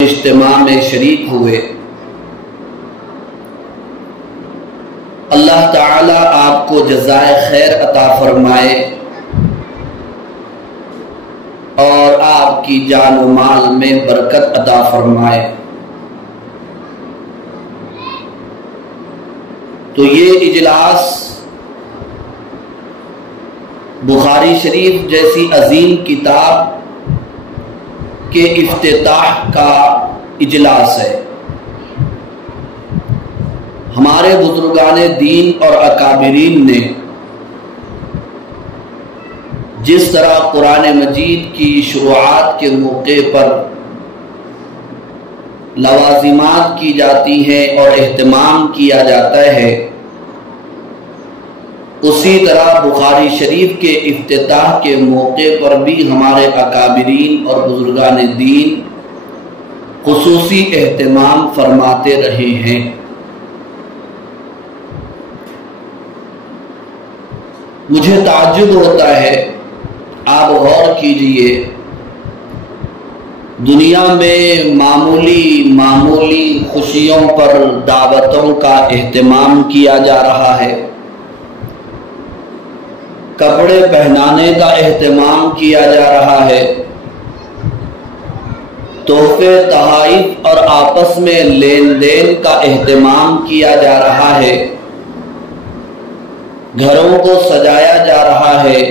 اجتماع میں شریک ہوئے۔ اللہ تعالی آپ کو جزائے خیر عطا فرمائے اور آپ کی جان و مال میں برکت عطا فرمائے۔ تو یہ اجلاس بخاری شریف جیسی عظیم کتاب کے افتتاح کا اجلاس ہے۔ ہمارے بزرگان دین اور اکابرین نے جس طرح قرآن مجید کی شروعات کے موقع پر لوازمات کی جاتی ہیں اور اہتمام کیا جاتا ہے، اسی طرح بخاری شریف کے افتتاح کے موقع پر بھی ہمارے اکابرین اور بزرگان دین خصوصی اہتمام فرماتے رہے ہیں۔ مجھے تعجب ہوتا ہے، آپ غور کیجئے، دنیا میں معمولی خوشیوں پر دعوتوں کا اہتمام کیا جا رہا ہے، کپڑے پہنانے کا اہتمام کیا جا رہا ہے، تحفے تحائف اور آپس میں لین دین کا اہتمام کیا جا رہا ہے، گھروں کو سجایا جا رہا ہے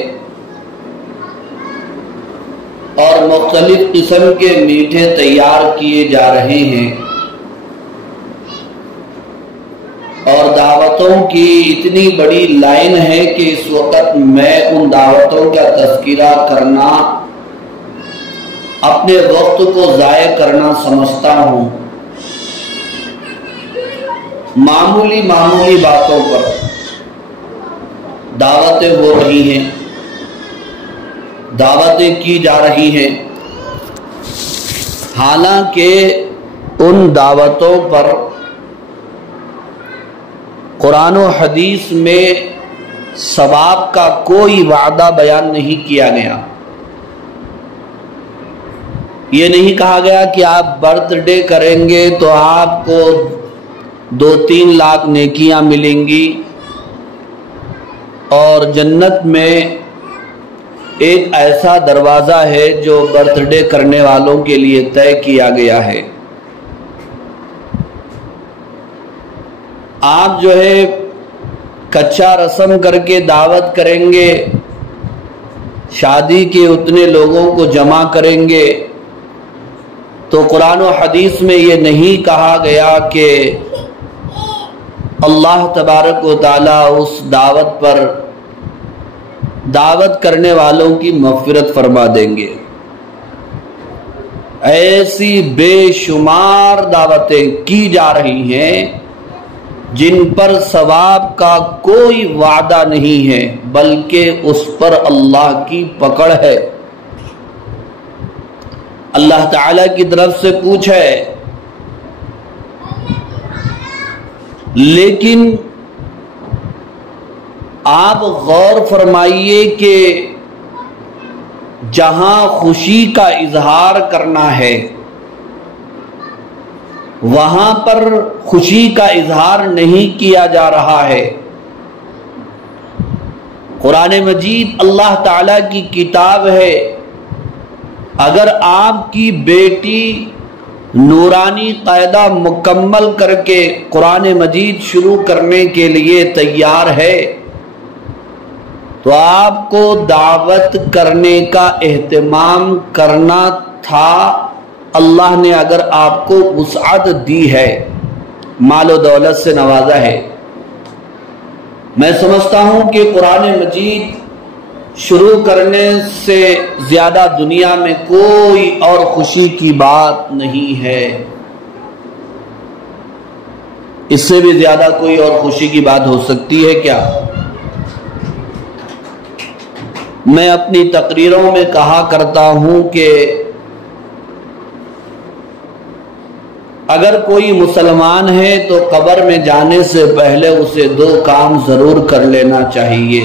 اور مختلف قسم کے میٹھے تیار کیے جا رہے ہیں، اور دعوتوں کی اتنی بڑی لائن ہے کہ اس وقت میں ان دعوتوں کا تذکرہ کرنا اپنے وقت کو ضائع کرنا سمجھتا ہوں۔ معمولی باتوں پر دعوتیں ہو رہی ہیں، دعوتیں کی جا رہی ہیں، حالانکہ ان دعوتوں پر قرآن و حدیث میں ثواب کا کوئی وعدہ بیان نہیں کیا گیا۔ یہ نہیں کہا گیا کہ آپ برتھ ڈے کریں گے تو آپ کو 2-3 لاکھ نیکیاں ملیں گی اور جنت میں ایک ایسا دروازہ ہے جو برتھ ڈے کرنے والوں کے لیے طے کیا گیا ہے۔ آپ جو ہے کچا رسم کر کے دعوت کریں گے، شادی کے اتنے لوگوں کو جمع کریں گے، تو قرآن و حدیث میں یہ نہیں کہا گیا کہ اللہ تبارک و تعالی اس دعوت پر دعوت کرنے والوں کی مغفرت فرما دیں گے۔ ایسی بے شمار دعوتیں کی جا رہی ہیں جن پر ثواب کا کوئی وعدہ نہیں ہے، بلکہ اس پر اللہ کی پکڑ ہے۔ اللہ تعالی کی طرف سے پوچھ ہے، لیکن آپ غور فرمائیے کہ جہاں خوشی کا اظہار کرنا ہے وہاں پر خوشی کا اظہار نہیں کیا جا رہا ہے۔ قرآن مجید اللہ تعالی کی کتاب ہے، اگر آپ کی بیٹی نورانی قاعدہ مکمل کر کے قرآن مجید شروع کرنے کے لیے تیار ہے تو آپ کو دعوت کرنے کا اہتمام کرنا تھا۔ اللہ نے اگر آپ کو وسعت دی ہے، مال و دولت سے نوازا ہے، میں سمجھتا ہوں کہ قرآن مجید شروع کرنے سے زیادہ دنیا میں کوئی اور خوشی کی بات نہیں ہے۔ اس سے بھی زیادہ کوئی اور خوشی کی بات ہو سکتی ہے کیا؟ میں اپنی تقریروں میں کہا کرتا ہوں کہ اگر کوئی مسلمان ہے تو قبر میں جانے سے پہلے اسے 2 کام ضرور کر لینا چاہیے۔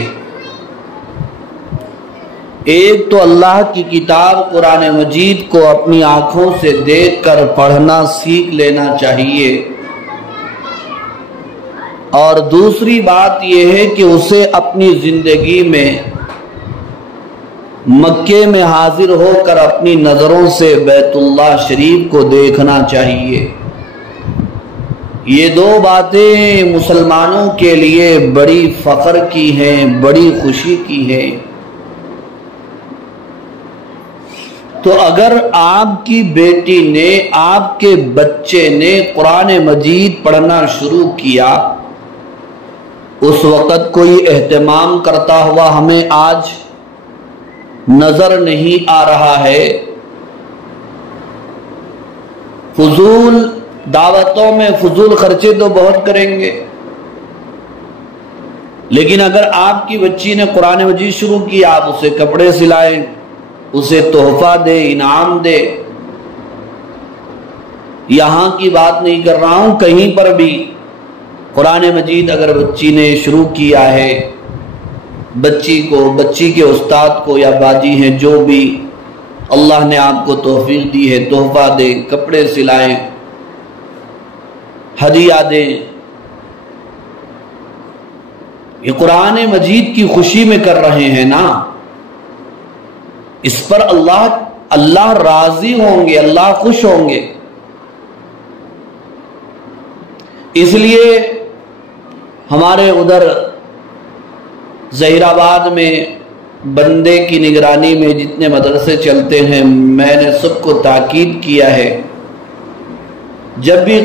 ایک تو اللہ کی کتاب قرآن مجید کو اپنی آنکھوں سے دیکھ کر پڑھنا سیکھ لینا چاہیے، اور دوسری بات یہ ہے کہ اسے اپنی زندگی میں مکے میں حاضر ہو کر اپنی نظروں سے بیت اللہ شریف کو دیکھنا چاہیے۔ یہ 2 باتیں مسلمانوں کے لیے بڑی فخر کی ہیں، بڑی خوشی کی ہیں۔ تو اگر آپ کی بیٹی نے، آپ کے بچے نے قرآن مجید پڑھنا شروع کیا، اس وقت کوئی اہتمام کرتا ہوا ہمیں آج نظر نہیں آ رہا ہے۔ فضول دعوتوں میں فضول خرچے تو بہت کریں گے، لیکن اگر آپ کی بچی نے قرآن مجید شروع کیا، آپ اسے کپڑے سلائیں، اسے تحفہ دے، انعام دے۔ یہاں کی بات نہیں کر رہا ہوں، کہیں پر بھی قرآن مجید اگر بچی نے شروع کیا ہے، بچی کو، بچی کے استاد کو یا باجی ہیں جو بھی اللہ نے آپ کو توفیق دی ہے، تحفہ دیں، کپڑے سلائیں، ہدیہ دیں۔ یہ قرآن مجید کی خوشی میں کر رہے ہیں نا، اس پر اللہ راضی ہوں گے، اللہ خوش ہوں گے۔ اس لیے ہمارے ادھر ظہیر آباد میں بندے کی نگرانی میں جتنے مدرسے چلتے ہیں، میں نے سب کو تاکید کیا ہے، جب بھی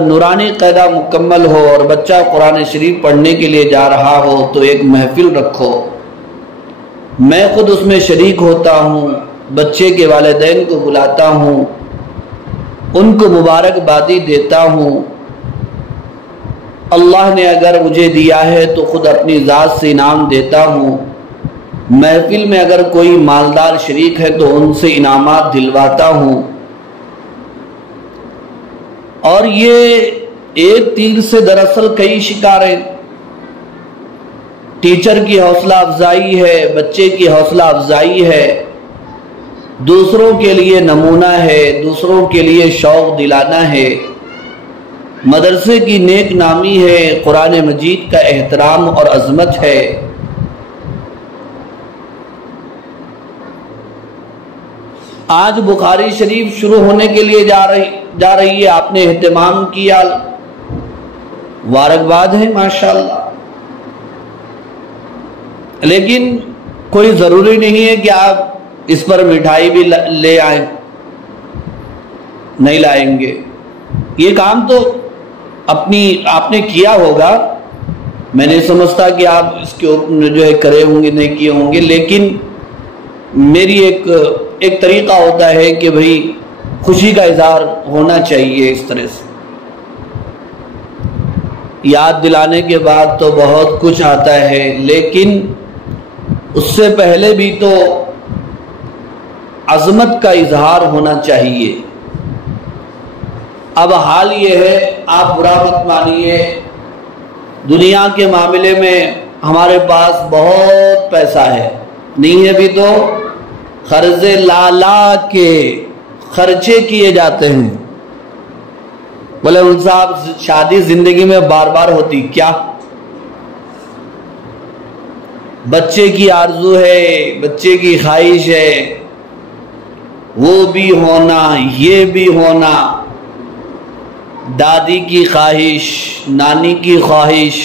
نورانی قاعدہ مکمل ہو اور بچہ قرآن شریف پڑھنے کے لیے جا رہا ہو تو ایک محفل رکھو، میں خود اس میں شریک ہوتا ہوں، بچے کے والدین کو بلاتا ہوں، ان کو مبارکبادی دیتا ہوں۔ اللہ نے اگر مجھے دیا ہے تو خود اپنی ذات سے انعام دیتا ہوں۔ محفل میں اگر کوئی مالدار شریک ہے تو ان سے انعامات دلواتا ہوں۔ اور یہ ایک تیر سے دراصل کئی شکار ہیں۔ ٹیچر کی حوصلہ افزائی ہے، بچے کی حوصلہ افزائی ہے، دوسروں کے لیے نمونہ ہے، دوسروں کے لیے شوق دلانا ہے، مدرسے کی نیک نامی ہے، قرآن مجید کا احترام اور عظمت ہے۔ آج بخاری شریف شروع ہونے کے لیے جا رہی ہے، آپ نے اہتمام کیا، مبارکباد ہے ماشاءاللہ۔ لیکن کوئی ضروری نہیں ہے کہ آپ اس پر مٹھائی بھی لے آئیں، نہیں لائیں گے۔ یہ کام تو آپ نے کیا ہوگا، میں نہیں سمجھتا کہ آپ اس کے اوپر جو ہے کرے ہوں گے، نہیں کیے ہوں گے، لیکن میری ایک طریقہ ہوتا ہے کہ بھئی خوشی کا اظہار ہونا چاہیے۔ اس طرح سے یاد دلانے کے بعد تو بہت کچھ آتا ہے، لیکن اس سے پہلے بھی تو عظمت کا اظہار ہونا چاہیے۔ اب حال یہ ہے، آپ برا مت مانیے، دنیا کے معاملے میں ہمارے پاس بہت پیسہ ہے، نہیں ہے بھی تو قرض لا کے خرچے کیے جاتے ہیں۔ بولے ان صاحب شادی زندگی میں بار بار ہوتی کیا؟ بچے کی آرزو ہے، بچے کی خواہش ہے، وہ بھی ہونا، یہ بھی ہونا، دادی کی خواہش، نانی کی خواہش،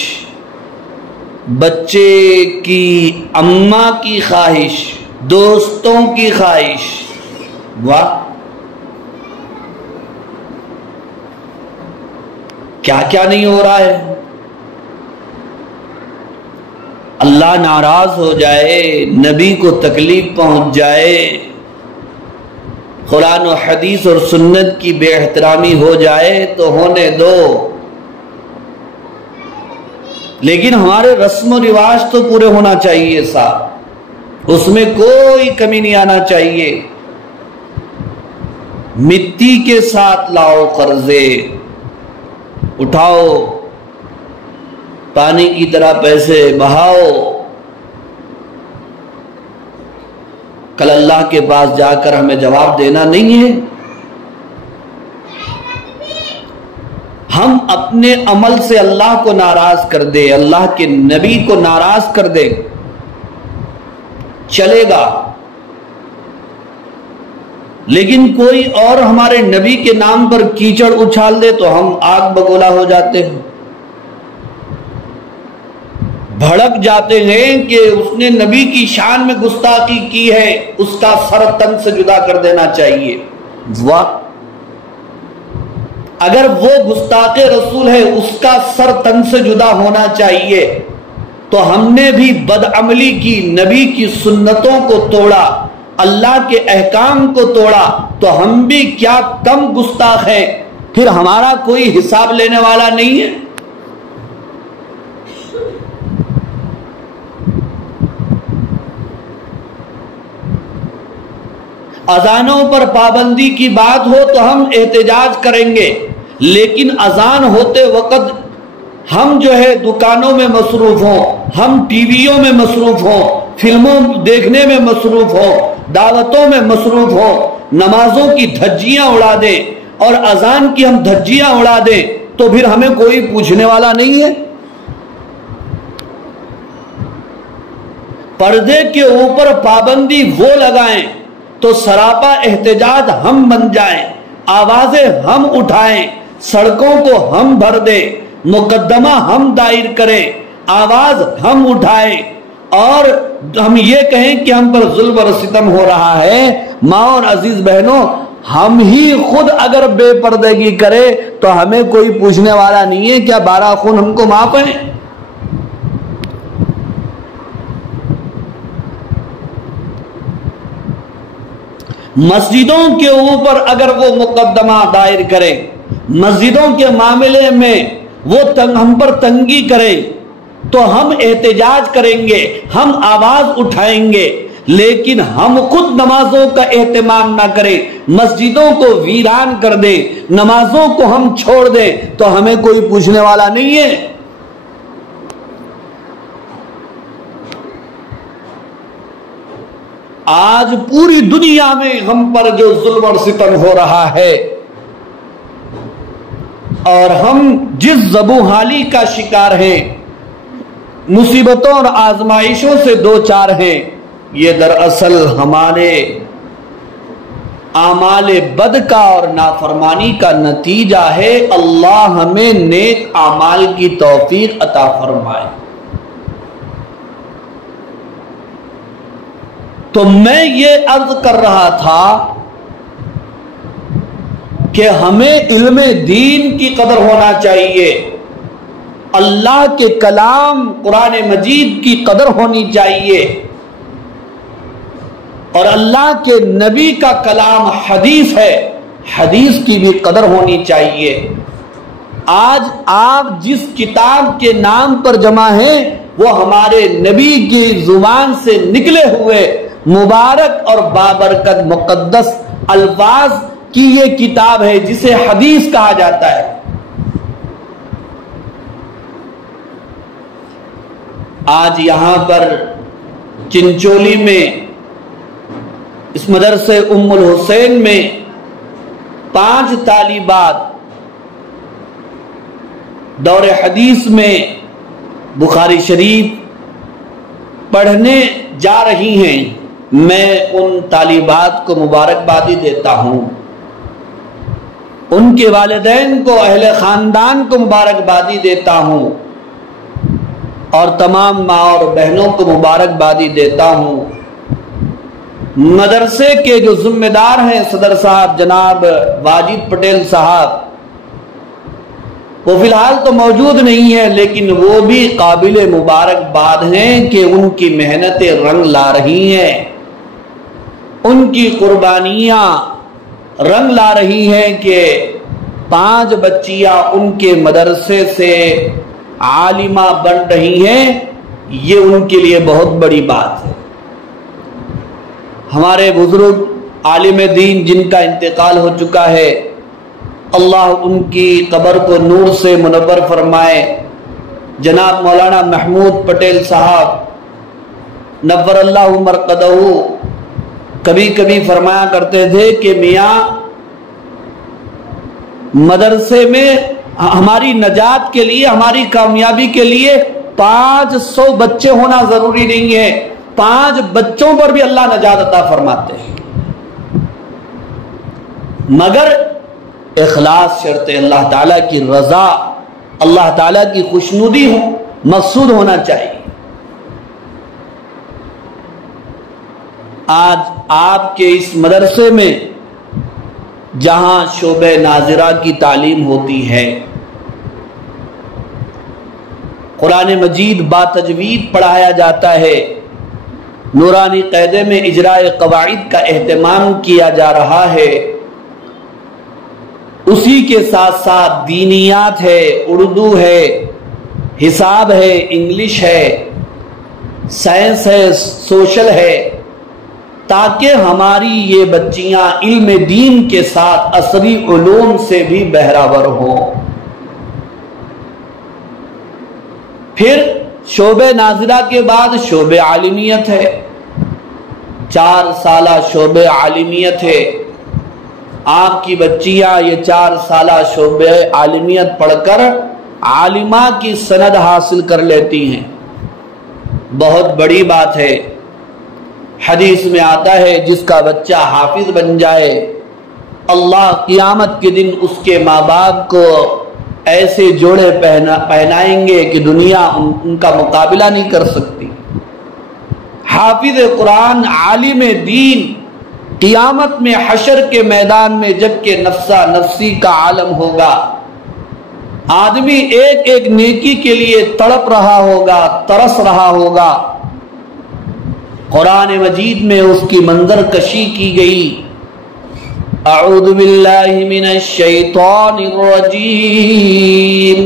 بچے کی اماں کی خواہش، دوستوں کی خواہش۔ واہ، کیا کیا نہیں ہو رہا ہے۔ اللہ ناراض ہو جائے، نبی کو تکلیف پہنچ جائے، قرآن و حدیث اور سنت کی بے احترامی ہو جائے تو ہونے دو، لیکن ہمارے رسم و رواج تو پورے ہونا چاہیے صاحب، اس میں کوئی کمی نہیں آنا چاہیے۔ مٹی کے ساتھ لاؤ قرضے، اٹھاؤ پانی کی طرح پیسے بہاؤ، کل اللہ کے پاس جا کر ہمیں جواب دینا نہیں ہے۔ ہم اپنے عمل سے اللہ کو ناراض کر دے، اللہ کے نبی کو ناراض کر دے، چلے گا، لیکن کوئی اور ہمارے نبی کے نام پر کیچڑ اچھال دے تو ہم آگ بگولا ہو جاتے ہیں، بھڑک جاتے ہیں کہ اس نے نبی کی شان میں گستاخی کی ہے، اس کا سر تن سے جدا کر دینا چاہیے۔ واہ، اگر وہ گستاخ رسول ہے اس کا سر تن سے جدا ہونا چاہیے، تو ہم نے بھی بدعملی کی، نبی کی سنتوں کو توڑا، اللہ کے احکام کو توڑا، تو ہم بھی کیا کم گستاخ ہیں؟ پھر ہمارا کوئی حساب لینے والا نہیں ہے۔ اذانوں پر پابندی کی بات ہو تو ہم احتجاج کریں گے، لیکن اذان ہوتے وقت ہم جو ہے دکانوں میں مصروف ہوں، ہم ٹی ویوں میں مصروف ہوں، فلموں دیکھنے میں مصروف ہوں، دعوتوں میں مصروف ہوں، نمازوں کی دھجیاں اڑا دیں اور اذان کی ہم دھجیاں اڑا دیں، تو پھر ہمیں کوئی پوچھنے والا نہیں ہے۔ پردے کے اوپر پابندی وہ لگائیں تو سراپا احتجاج ہم بن جائیں، آوازیں ہم اٹھائیں، سڑکوں کو ہم بھر دیں، مقدمہ ہم دائر کریں، آواز ہم اٹھائیں، اور ہم یہ کہیں کہ ہم پر ظلم اور ستم ہو رہا ہے۔ ماں اور عزیز بہنوں، ہم ہی خود اگر بے پردگی کرے تو ہمیں کوئی پوچھنے والا نہیں ہے، کیا 12 خون ہم کو معاف ہیں؟ مسجدوں کے اوپر اگر وہ مقدمہ دائر کرے، مسجدوں کے معاملے میں وہ ہم پر تنگی کرے، تو ہم احتجاج کریں گے، ہم آواز اٹھائیں گے، لیکن ہم خود نمازوں کا اہتمام نہ کریں، مسجدوں کو ویران کر دیں، نمازوں کو ہم چھوڑ دیں، تو ہمیں کوئی پوچھنے والا نہیں ہے۔ آج پوری دنیا میں ہم پر جو ظلم اور ستم ہو رہا ہے اور ہم جس زبونحالی کا شکار ہیں، مصیبتوں اور آزمائشوں سے دوچار ہیں، یہ دراصل ہمارے اعمال بد کا اور نافرمانی کا نتیجہ ہے۔ اللہ ہمیں نیک اعمال کی توفیق عطا فرمائے۔ تو میں یہ عرض کر رہا تھا کہ ہمیں علم دین کی قدر ہونا چاہیے، اللہ کے کلام قرآن مجید کی قدر ہونی چاہیے، اور اللہ کے نبی کا کلام حدیث ہے، حدیث کی بھی قدر ہونی چاہیے۔ آج آپ جس کتاب کے نام پر جمع ہیں وہ ہمارے نبی کی زبان سے نکلے ہوئے مبارک اور بابرکت مقدس الفاظ کی یہ کتاب ہے جسے حدیث کہا جاتا ہے۔ آج یہاں پر چنچولی میں اس مدرسے ام الحسین میں 5 طالبات دور حدیث میں بخاری شریف پڑھنے جا رہی ہیں۔ میں ان طالبات کو مبارکبادی دیتا ہوں، ان کے والدین کو، اہل خاندان کو مبارکبادی دیتا ہوں، اور تمام ماں اور بہنوں کو مبارکبادی دیتا ہوں۔ مدرسے کے جو ذمہ دار ہیں صدر صاحب جناب واجد پٹیل صاحب، وہ فی الحال تو موجود نہیں ہے، لیکن وہ بھی قابل مبارکباد ہیں کہ ان کی محنتیں رنگ لا رہی ہیں، ان کی قربانیاں رنگ لا رہی ہیں کہ 5 بچیاں ان کے مدرسے سے عالمہ بن رہی ہیں۔ یہ ان کے لیے بہت بڑی بات ہے۔ ہمارے بزرگ عالم دین جن کا انتقال ہو چکا ہے، اللہ ان کی قبر کو نور سے منور فرمائے۔ جناب مولانا محمود پٹیل صاحب نور اللہ مرقدہ کبھی کبھی فرمایا کرتے تھے کہ میاں مدرسے میں ہماری نجات کے لیے، ہماری کامیابی کے لیے 500 بچے ہونا ضروری نہیں ہے، 5 بچوں پر بھی اللہ نجات عطا فرماتے ہیں، مگر اخلاص شرط ہے، اللہ تعالیٰ کی رضا، اللہ تعالیٰ کی خوشنودی ہو، مقصود ہونا چاہیے۔ آج آپ کے اس مدرسے میں جہاں شعبہ ناظرہ کی تعلیم ہوتی ہے، قرآن مجید با تجوید پڑھایا جاتا ہے، نورانی قاعدے میں اجراء قواعد کا اہتمام کیا جا رہا ہے، اسی کے ساتھ ساتھ دینیات ہے، اردو ہے، حساب ہے، انگلش ہے، سائنس ہے، سوشل ہے، تاکہ ہماری یہ بچیاں علم دین کے ساتھ عصری علوم سے بھی بہرہور ہوں۔ پھر شعبہ ناظرہ کے بعد شعبہ عالمیت ہے، 4 سالہ شعبہ عالمیت ہے۔ آپ کی بچیاں یہ 4 سالہ شعبہ عالمیت پڑھ کر عالمہ کی سند حاصل کر لیتی ہیں، بہت بڑی بات ہے۔ حدیث میں آتا ہے جس کا بچہ حافظ بن جائے، اللہ قیامت کے دن اس کے ماں باپ کو ایسے جوڑے پہنائیں گے کہ دنیا ان کا مقابلہ نہیں کر سکتی۔ حافظ قرآن، عالم دین، قیامت میں حشر کے میدان میں جب کہ نفسا نفسی کا عالم ہوگا، آدمی ایک ایک نیکی کے لیے تڑپ رہا ہوگا، ترس رہا ہوگا، قرآن مجید میں اس کی منظر کشی کی گئی۔ اعوذ باللہ من الشیطان الرجیم،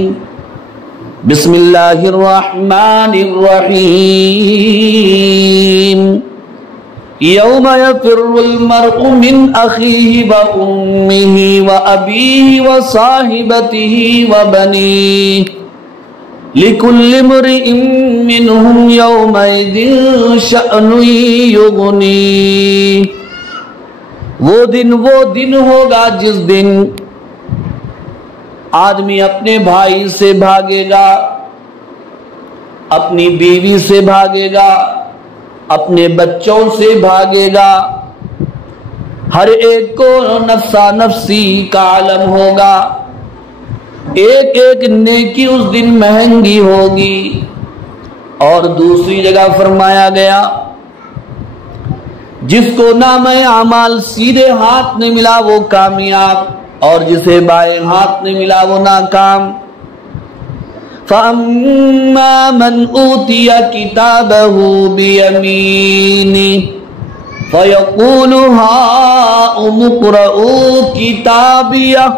بسم اللہ الرحمن الرحیم، یوم یفر المرء من اخیہ وامہ وابیہ وصاحبتہ وبنیہ، لِكُلِّ امْرِئٍ مِّنْهُمْ يَوْمَئِذٍ شَأْنٌ يُغْنِيهِ، وہ دن ہوگا جس دن آدمی اپنے بھائی سے بھاگے گا، اپنی بیوی سے بھاگے گا، اپنے بچوں سے بھاگے گا، ہر ایک کو نفسا نفسی کا عالم ہوگا، ایک ایک نیکی اس دن مہنگی ہوگی۔ اور دوسری جگہ فرمایا گیا جس کو نام اعمال سیدھے ہاتھ نے ملا وہ کامیاب، اور جسے بائیں ہاتھ نے ملا وہ ناکام۔ فَأَمَّا مَنْ أُوتِيَ كِتَابَهُ بِيَمِينِهِ فَيَقُولُ هَاؤُمُ اقْرَءُوا كِتَابِيَهْ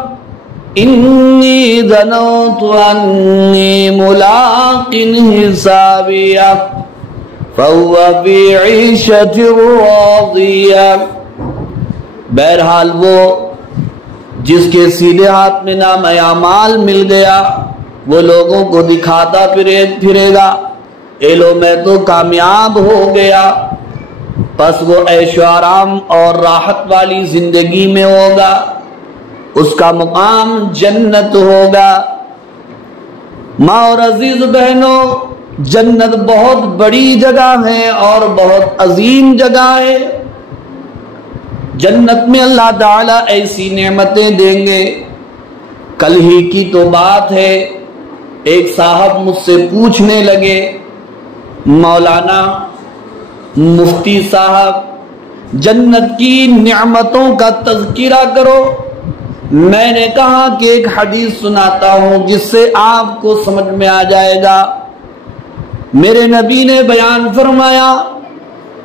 إِنِّي ظَنَنتُ أَنِّي مُلَاقٍ حِسَابِيَهْ فَهُوَ فِي عِيشَةٍ رَاضِيَةٍ۔ بہرحال وہ جس کے سیدھے ہاتھ میں نام اعمال مل گیا وہ لوگوں کو دکھاتا پھرے گا، اے لو میں تو کامیاب ہو گیا، پس وہ عیش و آرام اور راحت والی زندگی میں ہوگا، اس کا مقام جنت ہوگا۔ ماں اور عزیز بہنوں، جنت بہت بڑی جگہ ہے اور بہت عظیم جگہ ہے۔ جنت میں اللہ تعالیٰ ایسی نعمتیں دیں گے۔ کل ہی کی تو بات ہے، ایک صاحب مجھ سے پوچھنے لگے، مولانا مفتی صاحب جنت کی نعمتوں کا تذکرہ کرو۔ میں نے کہا کہ ایک حدیث سناتا ہوں جس سے آپ کو سمجھ میں آ جائے گا۔ میرے نبی نے بیان فرمایا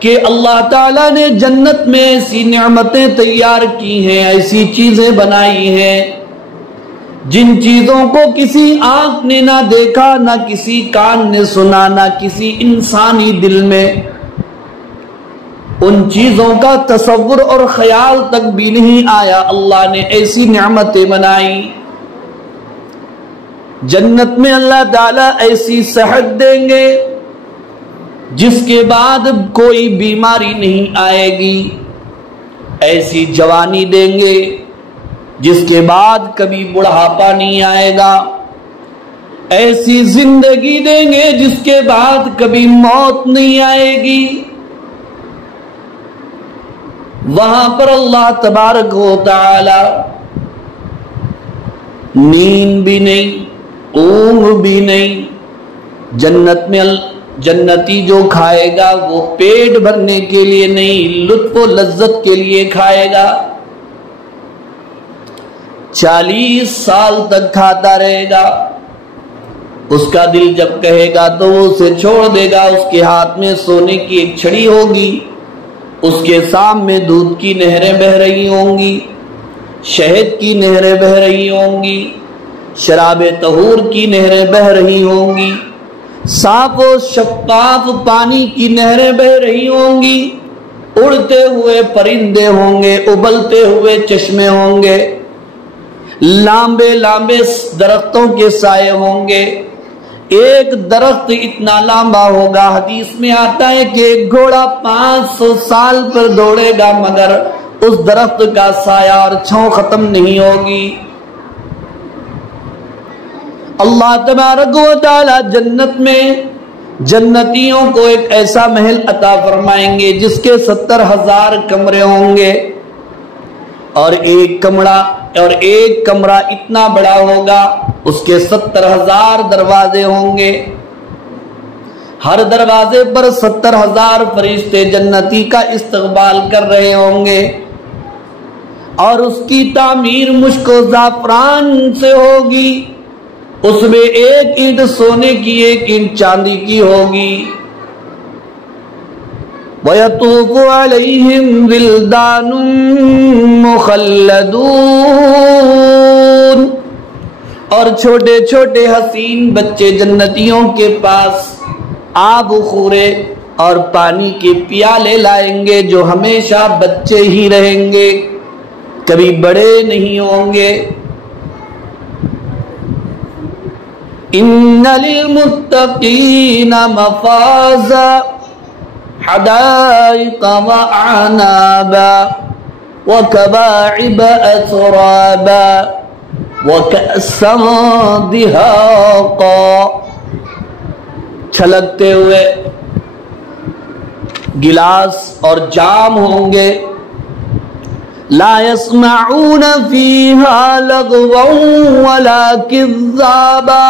کہ اللہ تعالیٰ نے جنت میں ایسی نعمتیں تیار کی ہیں، ایسی چیزیں بنائی ہیں جن چیزوں کو کسی آنکھ نے نہ دیکھا، نہ کسی کان نے سنا، نہ کسی انسانی دل میں ان چیزوں کا تصور اور خیال تک بھی نہیں آیا، اللہ نے ایسی نعمتیں بنائی۔ جنت میں اللہ تعالیٰ ایسی صحت دیں گے جس کے بعد کوئی بیماری نہیں آئے گی، ایسی جوانی دیں گے جس کے بعد کبھی بڑھاپا نہیں آئے گا، ایسی زندگی دیں گے جس کے بعد کبھی موت نہیں آئے گی۔ وہاں پر اللہ تبارک و تعالی نیند بھی نہیں، اونگ بھی نہیں۔ جنت میں جنتی جو کھائے گا وہ پیٹ بھرنے کے لیے نہیں، لطف و لذت کے لیے کھائے گا۔ 40 سال تک کھاتا رہے گا، اس کا دل جب کہے گا تو وہ اسے چھوڑ دے گا۔ اس کے ہاتھ میں سونے کی ایک چھڑی ہوگی، اس کے سامنے دودھ کی نہریں بہہ رہی ہوں گی، شہد کی نہریں بہہ رہی ہوں گی، شراب طہور کی نہریں بہہ رہی ہوں گی، صاف و شفاف پانی کی نہریں بہہ رہی ہوں گی، اڑتے ہوئے پرندے ہوں گے، ابلتے ہوئے چشمے ہوں گے، لمبے لمبے درختوں کے سائے ہوں گے۔ ایک درخت اتنا لمبا ہوگا، حدیث میں آتا ہے کہ ایک گھوڑا 500 سال پر دوڑے گا مگر اس درخت کا سایہ اور چھاؤں ختم نہیں ہوگی۔ اللہ تبارک و تعالی جنت میں جنتیوں کو ایک ایسا محل عطا فرمائیں گے جس کے 70,000 کمرے ہوں گے، اور ایک کمرہ اتنا بڑا ہوگا، اس کے 70,000 دروازے ہوں گے، ہر دروازے پر 70,000 فرشتے جنتی کا استقبال کر رہے ہوں گے، اور اس کی تعمیر مشک و زعفران سے ہوگی۔ اس میں ایک اینٹ سونے کی، ایک اینٹ چاندی کی ہوگی۔ وَيَطُوفُ عَلَيْهِمْ وِلْدَانٌ مُخَلَّدُونَ، اور چھوٹے چھوٹے حسین بچے جنتیوں کے پاس آب خورے اور پانی کے پیالے لائیں گے، جو ہمیشہ بچے ہی رہیں گے، کبھی بڑے نہیں ہوں گے۔ إِنَّ لِلْمُتَّقِينَ مَفَازًا حدائق وأعنابا وكواعب أترابا وكأسا دهاقا، چھلکتے ہوئے گلاس اور جام ہوں گے۔ لا يسمعون فيها لغوا ولا كذابا،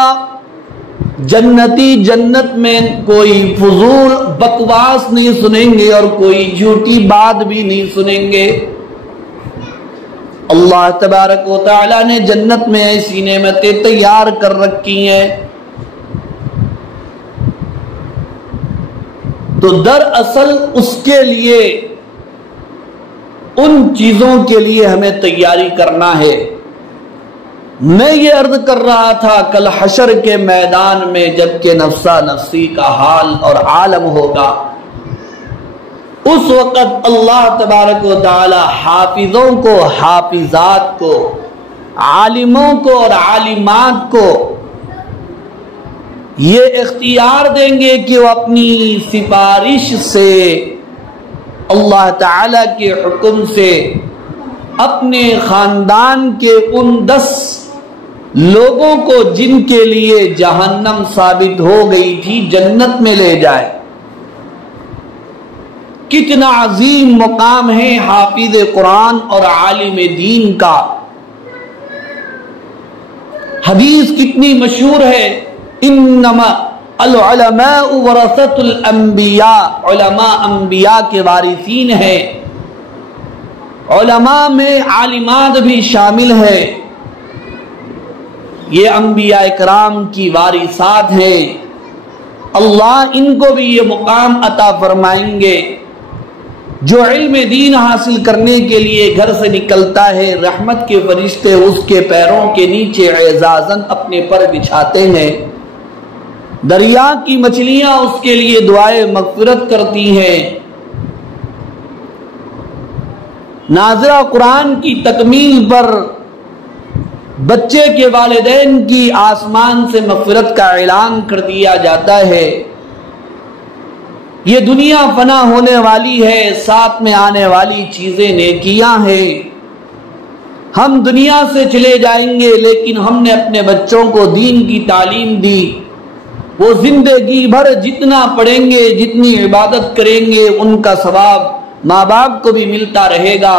جنتی جنت میں کوئی فضول بکواس نہیں سنیں گے اور کوئی جھوٹی بات بھی نہیں سنیں گے۔ اللہ تبارک و تعالی نے جنت میں ایسی نعمتیں تیار کر رکھی ہیں، تو دراصل اس کے لیے، ان چیزوں کے لیے ہمیں تیاری کرنا ہے۔ میں یہ عرض کر رہا تھا کل حشر کے میدان میں جب کہ نفسا نفسی کا حال اور عالم ہوگا، اس وقت اللہ تبارک و تعالی حافظوں کو، حافظات کو، عالموں کو اور عالمات کو یہ اختیار دیں گے کہ وہ اپنی سفارش سے، اللہ تعالی کے حکم سے، اپنے خاندان کے ان 10 لوگوں کو جن کے لیے جہنم ثابت ہو گئی تھی جنت میں لے جائے۔ کتنا عظیم مقام ہے حافظ قرآن اور عالم دین کا۔ حدیث کتنی مشہور ہے، انما العلماء ورثۃ الانبیاء، علماء انبیاء کے وارثین ہیں۔ علماء میں عالمات بھی شامل ہیں، یہ انبیاء اکرام کی وارثات ہیں۔ اللہ ان کو بھی یہ مقام عطا فرمائیں گے۔ جو علم دین حاصل کرنے کے لیے گھر سے نکلتا ہے، رحمت کے فرشتے اس کے پیروں کے نیچے اعزازاً اپنے پر بچھاتے ہیں، دریا کی مچھلیاں اس کے لیے دعائے مغفرت کرتی ہیں، نازلہ قرآن کی تکمیل پر بچے کے والدین کی آسمان سے مغفرت کا اعلان کر دیا جاتا ہے۔ یہ دنیا فنا ہونے والی ہے، ساتھ میں آنے والی چیزیں نیکیاں ہیں۔ ہم دنیا سے چلے جائیں گے لیکن ہم نے اپنے بچوں کو دین کی تعلیم دی، وہ زندگی بھر جتنا پڑھیں گے، جتنی عبادت کریں گے، ان کا ثواب ماں باپ کو بھی ملتا رہے گا،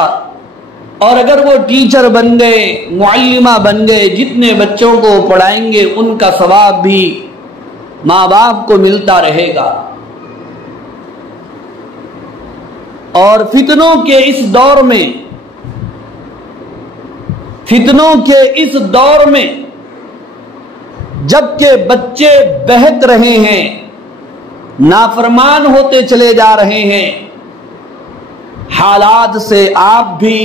اور اگر وہ ٹیچر بن گئے، معلمہ بن گئے، جتنے بچوں کو پڑھائیں گے ان کا ثواب بھی ماں باپ کو ملتا رہے گا۔ اور فتنوں کے اس دور میں جبکہ بچے بہک رہے ہیں، نافرمان ہوتے چلے جا رہے ہیں، حالات سے آپ بھی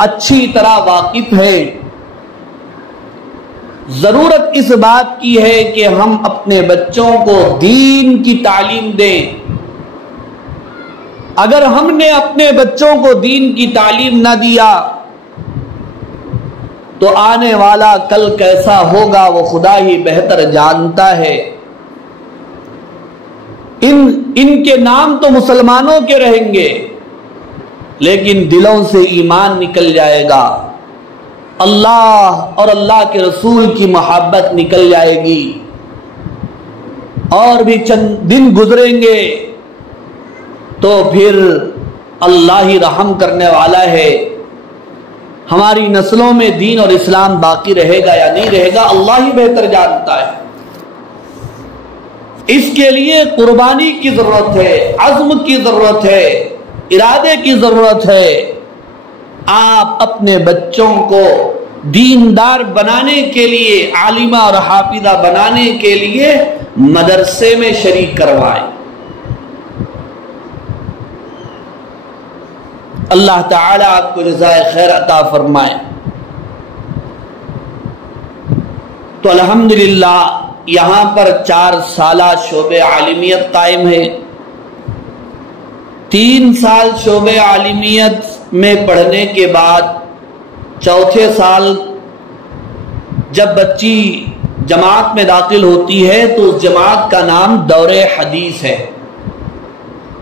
اچھی طرح واقف ہیں۔ ضرورت اس بات کی ہے کہ ہم اپنے بچوں کو دین کی تعلیم دیں۔ اگر ہم نے اپنے بچوں کو دین کی تعلیم نہ دیا تو آنے والا کل کیسا ہوگا وہ خدا ہی بہتر جانتا ہے۔ ان کے نام تو مسلمانوں کے رہیں گے لیکن دلوں سے ایمان نکل جائے گا، اللہ اور اللہ کے رسول کی محبت نکل جائے گی، اور بھی چند دن گزریں گے تو پھر اللہ ہی رحم کرنے والا ہے۔ ہماری نسلوں میں دین اور اسلام باقی رہے گا یا نہیں رہے گا اللہ ہی بہتر جانتا ہے۔ اس کے لیے قربانی کی ضرورت ہے، عزم کی ضرورت ہے، ارادے کی ضرورت ہے۔ آپ اپنے بچوں کو دیندار بنانے کے لیے، عالمہ اور حافظہ بنانے کے لیے مدرسے میں شریک کروائیں۔ اللہ تعالیٰ آپ کو جزائے خیر عطا فرمائے۔ تو الحمدللہ یہاں پر 4 سالہ شعبہ عالمیت قائم ہے۔ 3 سال شعبہ عالمیت میں پڑھنے کے بعد چوتھے سال جب بچی جماعت میں داخل ہوتی ہے تو اس جماعت کا نام دور حدیث ہے۔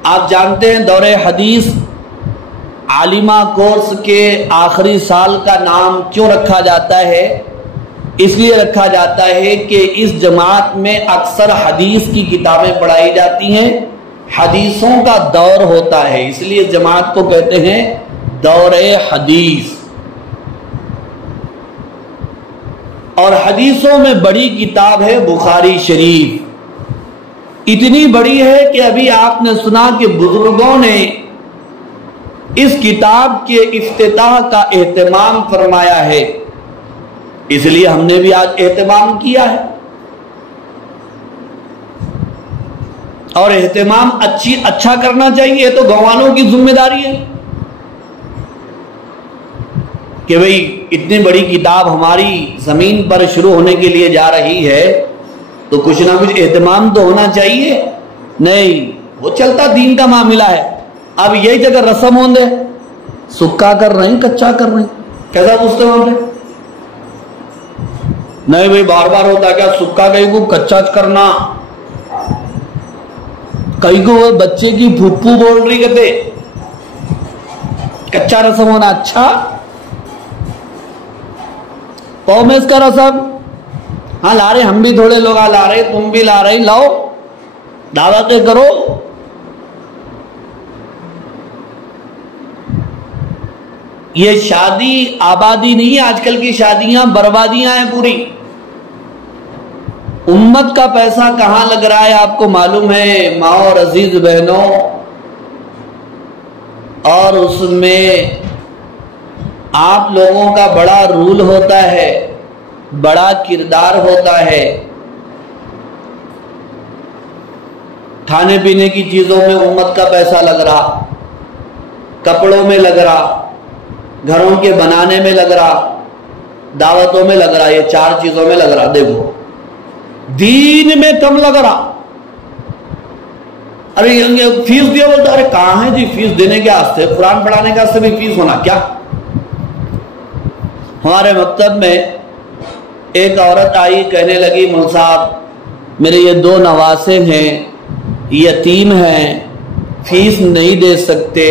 آپ جانتے ہیں دور حدیث عالمہ کورس کے آخری سال کا نام کیوں رکھا جاتا ہے؟ اس لیے رکھا جاتا ہے کہ اس جماعت میں اکثر حدیث کی کتابیں پڑھائی جاتی ہیں، حدیثوں کا دور ہوتا ہے، اس لیے اس جماعت کو کہتے ہیں دور حدیث۔ اور حدیثوں میں بڑی کتاب ہے بخاری شریف، اتنی بڑی ہے کہ ابھی آپ نے سنا کہ بزرگوں نے اس کتاب کے افتتاح کا اہتمام فرمایا ہے، اس لیے ہم نے بھی آج اہتمام کیا ہے۔ اور اہتمام اچھا کرنا چاہیے، تو گوانوں کی ذمہ داری ہے کہ بھئی اتنی بڑی کتاب ہماری زمین پر شروع ہونے کے لیے جا رہی ہے تو کچھ نہ کچھ اہتمام تو ہونا چاہیے۔ نہیں، وہ چلتا دین کا معاملہ ہے۔ اب یہی جگہ رسم ہوندے سکا کر رہے ہیں، کچا کر رہے ہیں، کیسا پوچھتے ہوندے؟ نہیں بھئی بار بار ہوتا کیا سکا کہیں کو کچا کرنا، کہیں کو بچے کی پھوپھو بول رہی کہتے کچا رسم ہونا اچھا؟ قوم اس کا رسم، ہاں لا رہے، ہم بھی تھوڑے لوگ لا رہے، تم بھی لا رہے، لاؤ دعوتیں کرو۔ یہ شادی آبادی نہیں ہے، آج کل کی شادیاں بربادیاں ہیں پوری۔ امت کا پیسہ کہاں لگ رہا ہے آپ کو معلوم ہے ماں اور عزیز بہنوں، اور اس میں آپ لوگوں کا بڑا رول ہوتا ہے، بڑا کردار ہوتا ہے۔ کھانے پینے کی چیزوں میں امت کا پیسہ لگ رہا، کپڑوں میں لگ رہا، گھروں کے بنانے میں لگ رہا، دعوتوں میں لگ رہا، یہ 4 چیزوں میں لگ رہا۔ دیکھو دین میں کم لگ رہا، ارے فیس دیا بولتا، ارے کہاں ہے جی فیس دینے کے واسطے، قرآن پڑھانے کے واسطے بھی فیس ہونا کیا؟ ہمارے مکتب میں ایک عورت آئی، کہنے لگی مول صاحب میرے یہ 2 نواسے ہیں، یتیم ہیں، فیس نہیں دے سکتے۔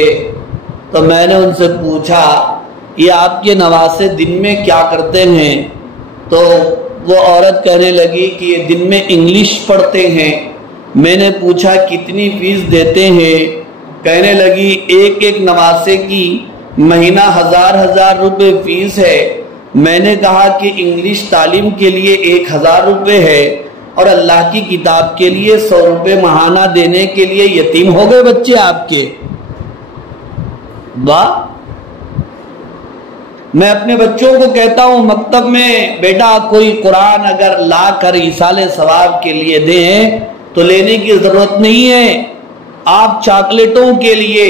تو میں نے ان سے پوچھا یہ آپ کے نواسے دن میں کیا کرتے ہیں؟ تو وہ عورت کہنے لگی کہ یہ دن میں انگلش پڑھتے ہیں۔ میں نے پوچھا کتنی فیس دیتے ہیں؟ کہنے لگی ایک نواسے کی مہینہ 1000 روپے فیس ہے۔ میں نے کہا کہ انگلش تعلیم کے لیے 1000 روپے ہے اور اللہ کی کتاب کے لیے 100 روپے ماہانہ دینے کے لیے یتیم ہو گئے بچے آپ کے؟ واہ! میں اپنے بچوں کو کہتا ہوں مکتب میں بیٹا کوئی قرآن اگر لا کر ایصال ثواب کے لیے دیں تو لینے کی ضرورت نہیں ہے۔ آپ چاکلیٹوں کے لیے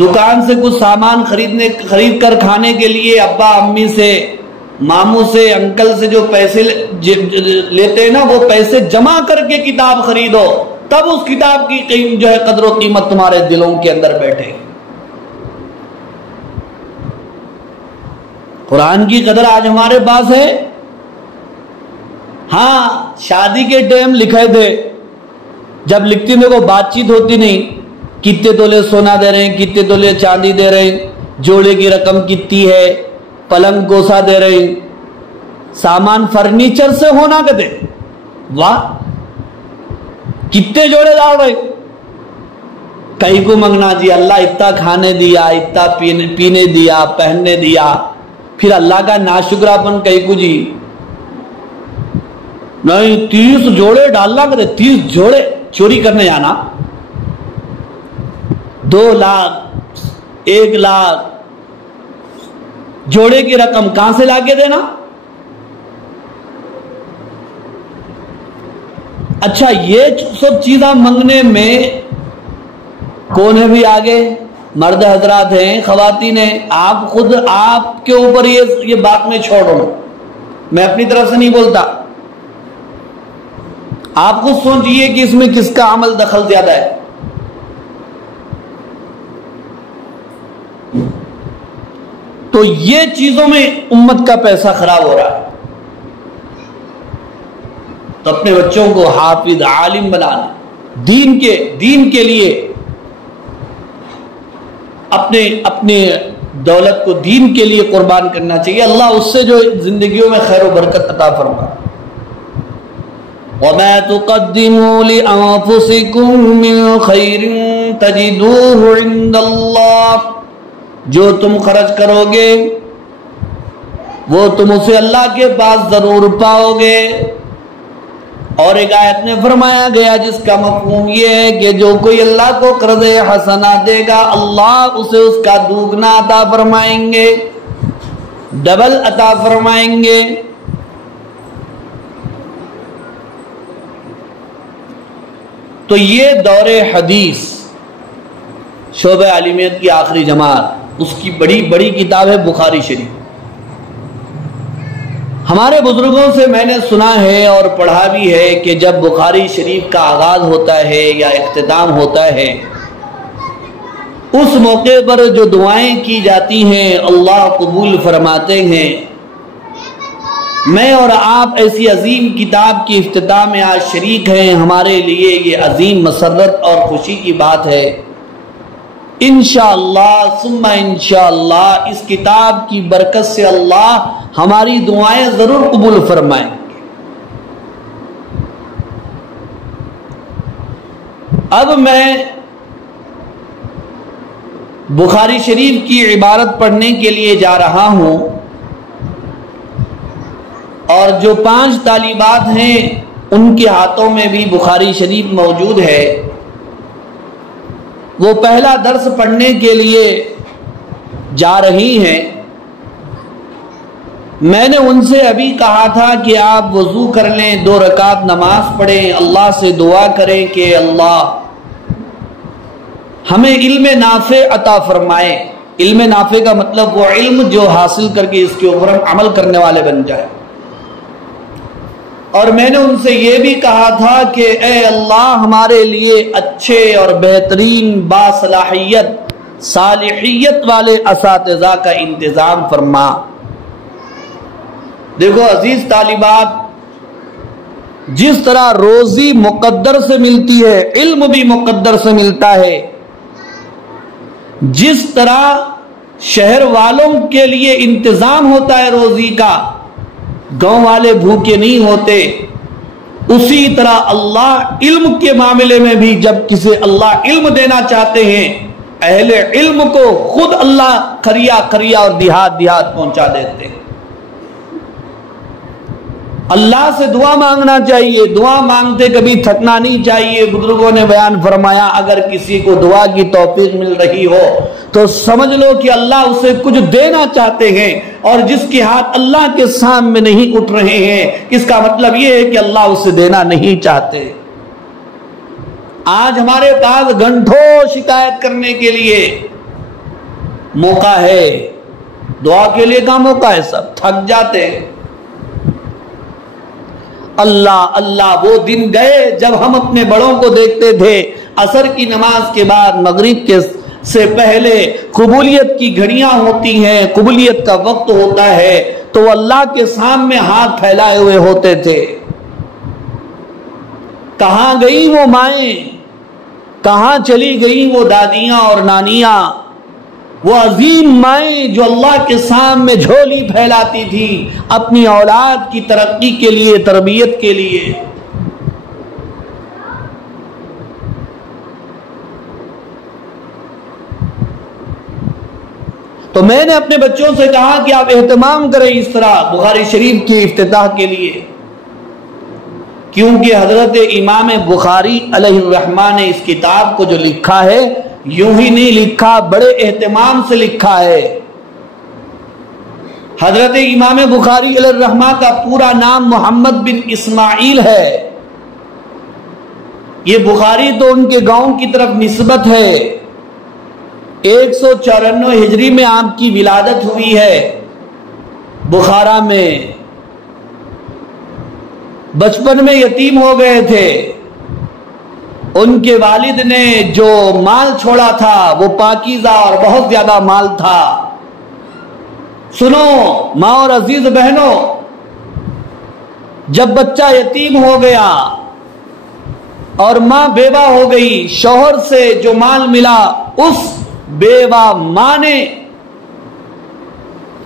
دکان سے کچھ سامان خرید کر کھانے کے لیے ابا امی سے، ماموں سے، انکل سے جو پیسے لیتے ہیں نا، وہ پیسے جمع کر کے کتاب خریدو، تب اس کتاب کی جو ہے قدر و قیمت تمہارے دلوں کے اندر بیٹھے۔ قرآن کی قدر آج ہمارے پاس ہے۔ ہاں شادی کے ٹائم لکھے تھے، جب لکھتی تھے وہ بات چیت ہوتی نہیں، کتنے تولے سونا دے رہے ہیں، کتنے تولے چاندی دے رہے ہیں، جوڑے کی رقم کتنی ہے، پلنگ گوسا دے رہے ہیں، سامان فرنیچر سے ہونا کہتے، واہ کتنے جوڑے ڈال رہے، کئی کو منگنا جی اللہ اتنا کھانے دیا، اتنا پینے دیا، پہننے دیا، پھر اللہ کا ناشکراپن کئی کو جی نہیں 30 جوڑے ڈالنا کہتے، 30 جوڑے چوری کرنے جانا، 2 لاکھ 1 لاکھ جوڑے کی رقم کہاں سے لا کے دینا؟ اچھا یہ سب چیزاں منگنے میں کون ہے بھی آگے؟ مرد حضرات ہیں، خواتین ہیں، آپ خود آپ کے اوپر یہ بات میں چھوڑ رہا ہوں، میں اپنی طرف سے نہیں بولتا، آپ خود سوچئے کہ اس میں کس کا عمل دخل زیادہ ہے۔ تو یہ چیزوں میں امت کا پیسہ خراب ہو رہا ہے۔ تو اپنے بچوں کو حافظ عالم بنانا، دین کے لیے اپنے دولت کو دین کے لیے قربان کرنا چاہیے، اللہ اس سے جو زندگیوں میں خیر و برکت عطا فرمائے۔ وَمَا تُقَدِّمُوا لِأَنفُسِكُم مِّن خَيْرٍ تَجِدُوهُ عِندَ اللَّهِ، جو تم خرچ کرو گے وہ تم اسے اللہ کے پاس ضرور پاؤ گے۔ اور ایک آیت میں فرمایا گیا جس کا مفہوم یہ ہے کہ جو کوئی اللہ کو قرض حسنہ دے گا اللہ اسے اس کا دوگنا عطا فرمائیں گے، ڈبل عطا فرمائیں گے۔ تو یہ دور حدیث شعبہ عالمیت کی آخری جماعت، اس کی بڑی بڑی کتاب ہے بخاری شریف۔ ہمارے بزرگوں سے میں نے سنا ہے اور پڑھا بھی ہے کہ جب بخاری شریف کا آغاز ہوتا ہے یا اختتام ہوتا ہے، اس موقع پر جو دعائیں کی جاتی ہیں اللہ قبول فرماتے ہیں۔ میں اور آپ ایسی عظیم کتاب کی افتتاح میں آج شریک ہیں، ہمارے لیے یہ عظیم مسرت اور خوشی کی بات ہے۔ انشاءاللہ ثم انشاءاللہ اس کتاب کی برکت سے اللہ ہماری دعائیں ضرور قبول فرمائیں۔ اب میں بخاری شریف کی عبارت پڑھنے کے لیے جا رہا ہوں، اور جو 5 طالبات ہیں ان کے ہاتھوں میں بھی بخاری شریف موجود ہے، وہ پہلا درس پڑھنے کے لیے جا رہی ہیں۔ میں نے ان سے ابھی کہا تھا کہ آپ وضو کر لیں، 2 رکعت نماز پڑھیں، اللہ سے دعا کریں کہ اللہ ہمیں علم نافع عطا فرمائے۔ علم نافع کا مطلب وہ علم جو حاصل کر کے اس کے اوپر ہم عمل کرنے والے بن جائیں۔ اور میں نے ان سے یہ بھی کہا تھا کہ اے اللہ ہمارے لیے اچھے اور بہترین باصلاحیت صالحیت والے اساتذہ کا انتظام فرما۔ دیکھو عزیز طالبات، جس طرح روزی مقدر سے ملتی ہے، علم بھی مقدر سے ملتا ہے، جس طرح شہر والوں کے لیے انتظام ہوتا ہے روزی کا، گاؤں والے بھوکے نہیں ہوتے، اسی طرح اللہ علم کے معاملے میں بھی جب کسی اللہ علم دینا چاہتے ہیں، اہل علم کو خود اللہ قریہ قریہ اور دیہات دیہات پہنچا دیتے ہیں۔ اللہ سے دعا مانگنا چاہیے، دعا مانگتے کبھی تھکنا نہیں چاہیے۔ بزرگوں نے بیان فرمایا اگر کسی کو دعا کی توفیق مل رہی ہو تو سمجھ لو کہ اللہ اسے کچھ دینا چاہتے ہیں، اور جس کے ہاتھ اللہ کے سامنے نہیں اٹھ رہے ہیں، اس کا مطلب یہ ہے کہ اللہ اسے دینا نہیں چاہتے۔ آج ہمارے پاس گھنٹوں شکایت کرنے کے لیے موقع ہے، دعا کے لیے کہاں موقع ہے؟ سب تھک جاتے ہیں۔ اللہ اللہ وہ دن گئے جب ہم اپنے بڑوں کو دیکھتے تھے عصر کی نماز کے بعد مغرب کے سے پہلے قبولیت کی گھڑیاں ہوتی ہیں، قبولیت کا وقت ہوتا ہے، تو وہ اللہ کے سامنے ہاتھ پھیلائے ہوئے ہوتے تھے۔ کہاں گئی وہ مائیں، کہاں چلی گئی وہ دادیاں اور نانیاں، وہ عظیم مائیں جو اللہ کے سامنے جھولی پھیلاتی تھی اپنی اولاد کی ترقی کے لیے، تربیت کے لیے۔ تو میں نے اپنے بچوں سے کہا کہ آپ اہتمام کریں اس طرح بخاری شریف کی افتتاح کے لیے، کیونکہ حضرت امام بخاری علیہ الرحمہ نے اس کتاب کو جو لکھا ہے یوں ہی نہیں لکھا، بڑے اہتمام سے لکھا ہے۔ حضرت امام بخاری علیہ الرحمہ کا پورا نام محمد بن اسماعیل ہے۔ یہ بخاری تو ان کے گاؤں کی طرف نسبت ہے۔ 194 ہجری میں آپ کی ولادت ہوئی ہے بخارا میں۔ بچپن میں یتیم ہو گئے تھے۔ ان کے والد نے جو مال چھوڑا تھا وہ پاکیزہ اور بہت زیادہ مال تھا۔ سنو ماں اور عزیز بہنوں، جب بچہ یتیم ہو گیا اور ماں بیوہ ہو گئی، شوہر سے جو مال ملا اس بیوہ ماں نے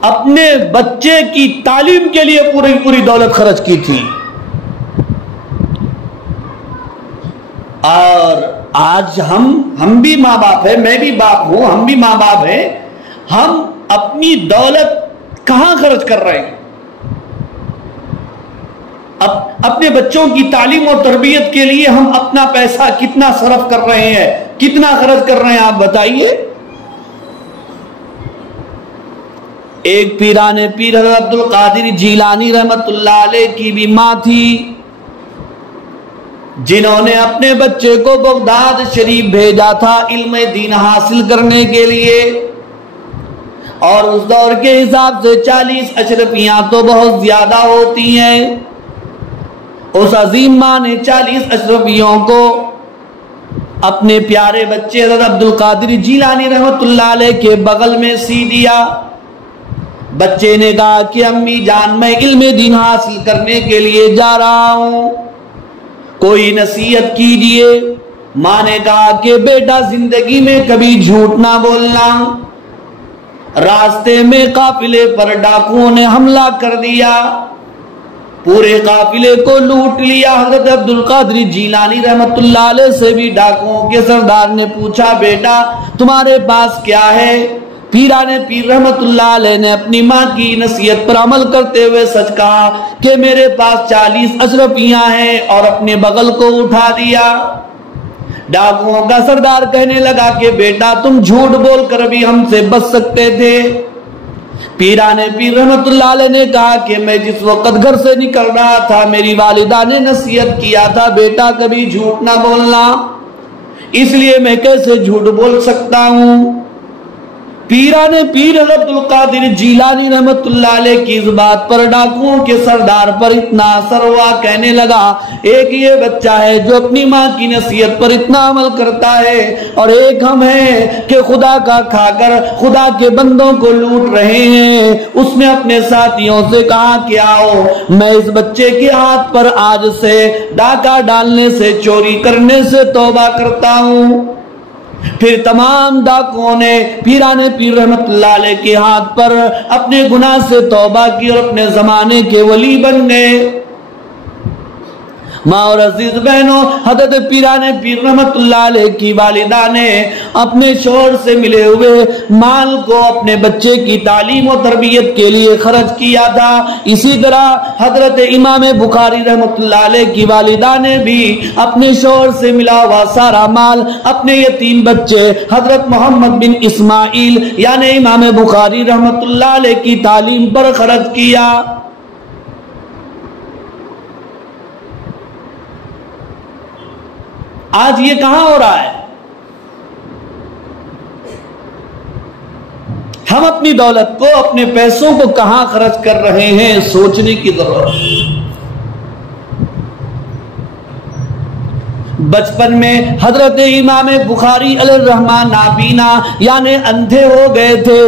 اپنے بچے کی تعلیم کے لیے پوری دولت خرچ کی تھی۔ اور آج ہم بھی ماں باپ ہیں، میں بھی باپ ہوں، ہم بھی ماں باپ ہیں، ہم اپنی دولت کہاں خرچ کر رہے ہیں؟ اپنے بچوں کی تعلیم اور تربیت کے لیے ہم اپنا پیسہ کتنا صرف کر رہے ہیں، کتنا خرچ کر رہے ہیں، آپ بتائیے۔ ایک پیران پیر حضرت عبد القادر جیلانی رحمت اللہ علیہ کی بھی ماں تھی، جنہوں نے اپنے بچے کو بغداد شریف بھیجا تھا علم دین حاصل کرنے کے لیے، اور اس دور کے حساب سے 40 اشرفیاں تو بہت زیادہ ہوتی ہیں۔ اس عظیم ماں نے 40 اشرفیوں کو اپنے پیارے بچے حضرت عبد القادر جیلانی رحمت اللہ علیہ کے بغل میں سی دیا۔ بچے نے کہا کہ امی جان میں علم دین حاصل کرنے کے لیے جا رہا ہوں، کوئی نصیحت کیجئے۔ ماں نے کہا کہ بیٹا زندگی میں کبھی جھوٹ نہ بولنا۔ راستے میں قافلے پر ڈاکوؤں نے حملہ کر دیا، پورے قافلے کو لوٹ لیا۔ حضرت عبد القادر جیلانی رحمت اللہ علیہ سے بھی ڈاکوؤں کے سردار نے پوچھا بیٹا تمہارے پاس کیا ہے؟ پیران پیر رحمت اللہ علیہ نے اپنی ماں کی نصیحت پر عمل کرتے ہوئے سچ کہا کہ میرے پاس 40 اشرفیاں ہیں، اور اپنے بغل کو اٹھا دیا۔ ڈاکوؤں کا سردار کہنے لگا کہ بیٹا تم جھوٹ بول کر بھی ہم سے بچ سکتے تھے۔ پیران پیر رحمت اللہ علیہ نے کہا کہ میں جس وقت گھر سے نکل رہا تھا میری والدہ نے نصیحت کیا تھا بیٹا کبھی جھوٹ نہ بولنا، اس لیے میں کیسے جھوٹ بول سکتا ہوں؟ پیران پیر عبد القادر جیلانی رحمت اللہ علیہ کی اس بات پر ڈاکوؤں کے سردار پر اتنا اثر ہوا، کہنے لگا ایک یہ بچہ ہے جو اپنی ماں کی نصیحت پر اتنا عمل کرتا ہے، اور ایک ہم ہیں کہ خدا کا کھا کر خدا کے بندوں کو لوٹ رہے ہیں۔ اس نے اپنے ساتھیوں سے کہا کہ آؤ میں اس بچے کے ہاتھ پر آج سے ڈاکہ ڈالنے سے، چوری کرنے سے توبہ کرتا ہوں۔ پھر تمام ڈاکوؤں نے پیران پیر رحمت اللہ علیہ کے ہاتھ پر اپنے گناہ سے توبہ کی اور اپنے زمانے کے ولی بن گئے۔ ماں اور عزیز بہنوں، حضرت پیران پیر رحمت اللہ علیہ کی والدہ نے اپنے شوہر سے ملے ہوئے مال کو اپنے بچے کی تعلیم و تربیت کے لیے خرچ کیا تھا۔ اسی طرح حضرت امام بخاری رحمت اللہ علیہ کی والدہ نے بھی اپنے شوہر سے ملا ہوا سارا مال اپنے یتیم بچے حضرت محمد بن اسماعیل یعنی امام بخاری رحمت اللہ علیہ کی تعلیم پر خرچ کیا۔ آج یہ کہاں ہو رہا ہے؟ ہم اپنی دولت کو، اپنے پیسوں کو کہاں خرچ کر رہے ہیں، سوچنے کی ضرورت ہے۔ بچپن میں حضرت امام بخاری علیہ الرحمن نابینا یعنی اندھے ہو گئے تھے،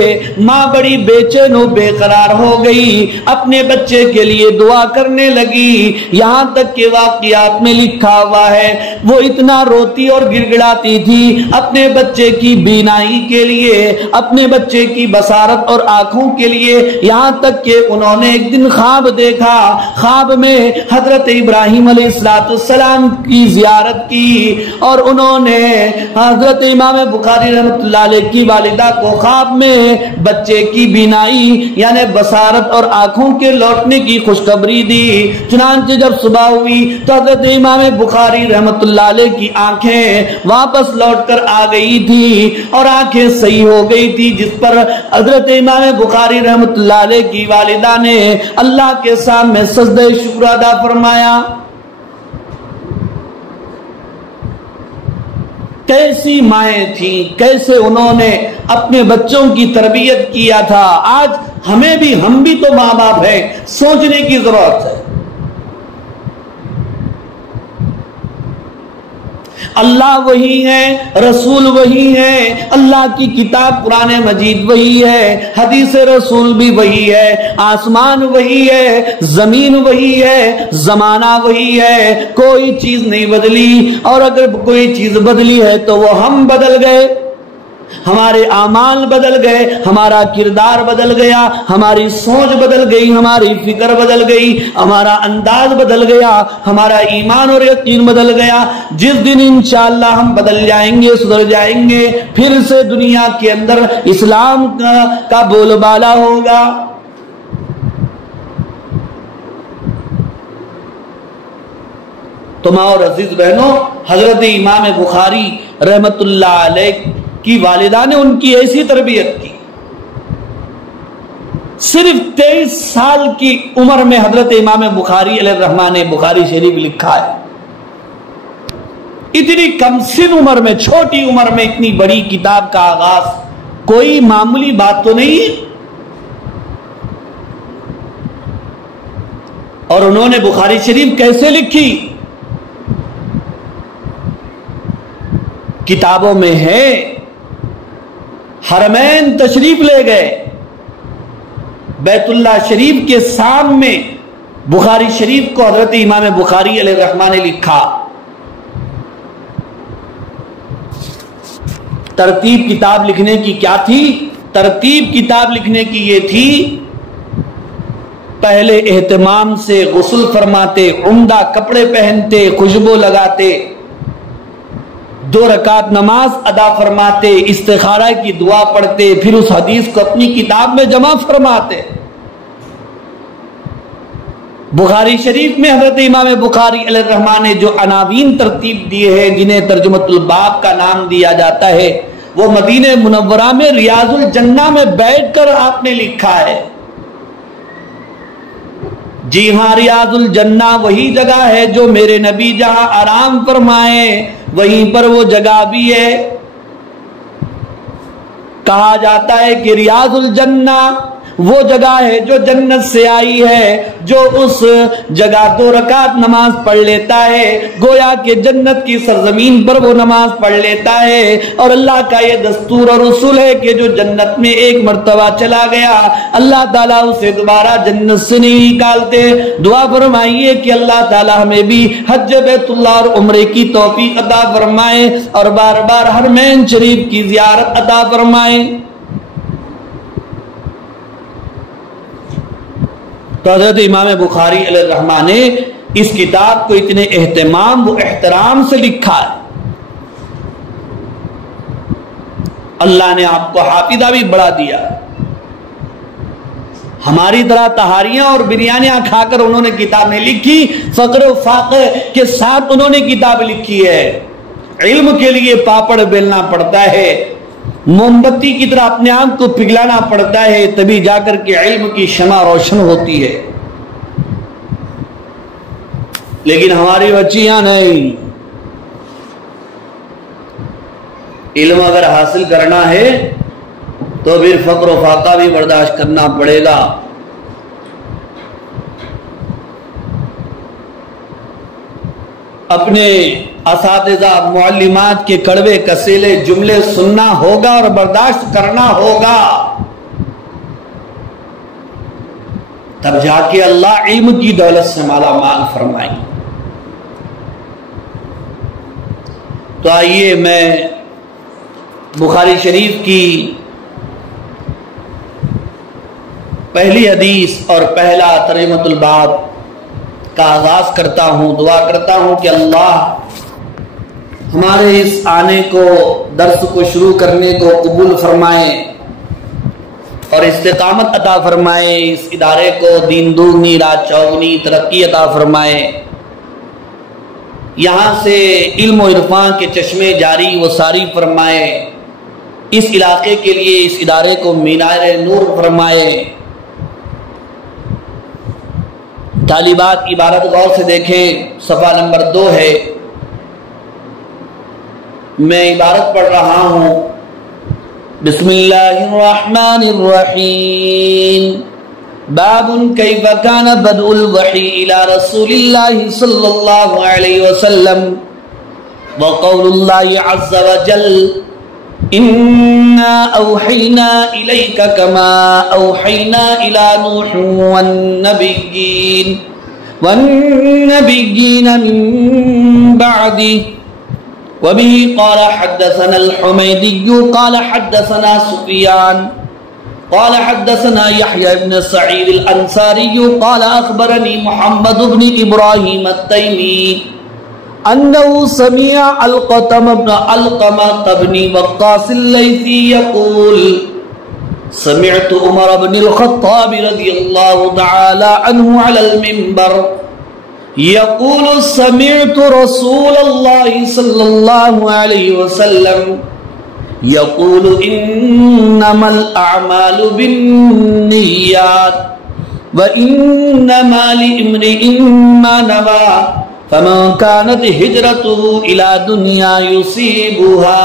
ماں بڑی بے چین و بے قرار ہو گئی، اپنے بچے کے لیے دعا کرنے لگی، یہاں تک کہ واقعات میں لکھا ہوا ہے وہ اتنا روتی اور گڑ گڑاتی تھی اپنے بچے کی بینائی کے لیے، اپنے بچے کی بصارت اور آنکھوں کے لیے، یہاں تک کہ انہوں نے ایک دن خواب دیکھا، خواب میں حضرت ابراہیم علیہ السلام کی زیارت کی، اور انہوں نے حضرت امام بخاری رحمت اللہ علیہ کی والدہ کو خواب میں بچے کی بینائی یعنی بصارت اور آنکھوں کے لوٹنے کی خوشخبری دی۔ چنانچہ جب صبح ہوئی تو حضرت امام بخاری رحمت اللہ علیہ کی آنکھیں واپس لوٹ کر آ گئی تھی اور آنکھیں صحیح ہو گئی تھی، جس پر حضرت امام بخاری رحمت اللہ علیہ کی والدہ نے اللہ کے سامنے سجدہ شکر ادا فرمایا۔ کیسی مائیں تھیں، کیسے انہوں نے اپنے بچوں کی تربیت کیا تھا۔ آج ہم بھی تو ماں باپ ہیں، سوچنے کی ضرورت ہے۔ اللہ وہی ہے، رسول وہی ہے، اللہ کی کتاب قرآن مجید وہی ہے، حدیث رسول بھی وہی ہے، آسمان وہی ہے، زمین وہی ہے، زمانہ وہی ہے، کوئی چیز نہیں بدلی، اور اگر کوئی چیز بدلی ہے تو وہ ہم بدل گئے، ہمارے اعمال بدل گئے، ہمارا کردار بدل گیا، ہماری سوچ بدل گئی، ہماری فکر بدل گئی، ہمارا انداز بدل گیا، ہمارا ایمان اور یقین بدل گیا۔ جس دن انشاءاللہ ہم بدل جائیں گے، سدھر جائیں گے، پھر سے دنیا کے اندر اسلام کا بول بالا ہوگا۔ تو ماں اور عزیز بہنوں، حضرت امام بخاری رحمت اللہ علیہ کی والدہ نے ان کی ایسی تربیت کی، صرف 23 سال کی عمر میں حضرت امام بخاری علیہ الرحمن نے بخاری شریف لکھا ہے۔ اتنی کم سن عمر میں، چھوٹی عمر میں اتنی بڑی کتاب کا آغاز کوئی معمولی بات تو نہیں ہے۔ اور انہوں نے بخاری شریف کیسے لکھی؟ کتابوں میں ہے، حرمین تشریف لے گئے، بیت اللہ شریف کے سامنے بخاری شریف کو حضرت امام بخاری علیہ الرحمن نے لکھا۔ ترتیب کتاب لکھنے کی کیا تھی؟ ترتیب کتاب لکھنے کی یہ تھی، پہلے اہتمام سے غسل فرماتے، عمدہ کپڑے پہنتے، خوشبو لگاتے، 2 رکعت نماز ادا فرماتے، استخارہ کی دعا پڑھتے، پھر اس حدیث کو اپنی کتاب میں جمع فرماتے۔ بخاری شریف میں حضرت امام بخاری علیہ الرحمن نے جو عناوین ترتیب دیے ہیں، جنہیں ترجمۃ الباب کا نام دیا جاتا ہے، وہ مدینہ منورہ میں ریاض الجنہ میں بیٹھ کر آپ نے لکھا ہے۔ جی ہاں، ریاض الجنہ وہی جگہ ہے جو میرے نبی جہاں آرام فرمائے، وہیں پر وہ جگہ بھی ہے۔ کہا جاتا ہے کہ ریاض الجنہ وہ جگہ ہے جو جنت سے آئی ہے، جو اس جگہ 2 رکعت نماز پڑھ لیتا ہے گویا کہ جنت کی سرزمین پر وہ نماز پڑھ لیتا ہے۔ اور اللہ کا یہ دستور اور اصول ہے کہ جو جنت میں ایک مرتبہ چلا گیا اللہ تعالیٰ اسے دوبارہ جنت سے نہیں نکالتے۔ دعا فرمائیے کہ اللہ تعالیٰ ہمیں بھی حج بیت اللہ اور عمرے کی توفیق عطا فرمائے اور بار بار حرمین شریف کی زیارت عطا فرمائے۔ تو حضرت امام بخاری علیہ الرحمہ نے اس کتاب کو اتنے اہتمام و احترام سے لکھا ہے۔ اللہ نے آپ کو حافظہ بھی بڑھا دیا، ہماری طرح تہاریاں اور بریانیاں کھا کر انہوں نے کتاب نہیں لکھی، فقر و فاقہ کے ساتھ انہوں نے کتاب لکھی ہے۔ علم کے لیے پاپڑ بیلنا پڑتا ہے، موم بتی کی طرح اپنے آپ کو پگھلانا پڑتا ہے، تبھی جا کر کے علم کی شمع روشن ہوتی ہے۔ لیکن ہماری بچیاں نہیں، علم اگر حاصل کرنا ہے تو پھر فقر و فاقہ بھی برداشت کرنا پڑے گا۔ اپنے اساتذہ معلمات کے کڑوے کسیلے جملے سننا ہوگا اور برداشت کرنا ہوگا، تب جا کے اللہ علم کی دولت سے مالا مال فرمائیں۔ تو آئیے میں بخاری شریف کی پہلی حدیث اور پہلا ترجمۃ الباب کا آغاز کرتا ہوں۔ دعا کرتا ہوں کہ اللہ ہمارے اس آنے کو، درس کو شروع کرنے کو قبول فرمائے اور استقامت عطا فرمائے، اس ادارے کو دین دگنی رات چوگنی ترقی عطا فرمائے، یہاں سے علم و عرفان کے چشمے جاری و ساری فرمائے، اس علاقے کے لیے اس ادارے کو مینار نور فرمائے۔ طالبات عبارت غور سے دیکھیں، صفحہ نمبر 2 ہے، میں عبارت پڑھ رہا ہوں۔ بسم اللہ الرحمن الرحیم، باب کیف کان بدء الوحی الی رسول اللہ صلی اللہ علیہ وسلم وقول اللہ عز وجل انا اوحینا الیک کما اوحینا الی نوح والنبیین من بعدہ۔ وبه قال حدثنا الحميدي قال حدثنا سفيان قال حدثنا يحيى بن سعيد الأنصاري قال أخبرني محمد بن إبراهيم التيمي أنه سمع علقمة بن وقاص الليثي يقول سمعت عمر بن الخطاب رضي الله تعالى عنه على المنبر يقول سمعت رسول الله صلى الله عليه وسلم يقول إنما الأعمال بالنيات وإنما لامرئ ما نوى فمن كانت هجرته إلى دنيا يصيبها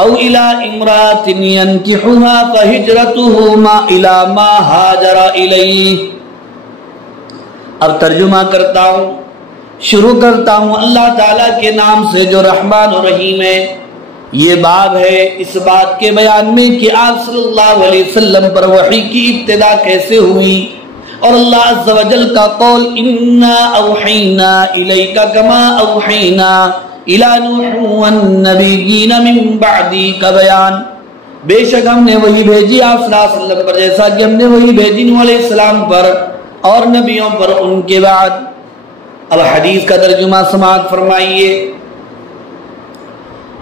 أو إلى امرأة ينكحها فهجرته إلى ما هاجر إليه۔ اب ترجمہ کرتا ہوں، شروع کرتا ہوں اللہ تعالیٰ کے نام سے جو رحمان و رحیم ہے۔ یہ باب ہے اس بات کے بیان میں کہ آپ صلی اللہ علیہ وسلم پر وحی کی ابتدا کیسے ہوئی، اور اللہ عز و جل کا قول انا اوحینا الیک کما اوحینا الی نوح والنبیین من بعدی کا بیان۔ بے شک ہم نے وہی بھیجی آپ صلی اللہ علیہ وسلم پر جیسا کہ ہم نے وہی بھیجی نوح علیہ السلام پر اور نبیوں پر ان کے بعد۔ اب حدیث کا ترجمہ سماعت فرمائیے۔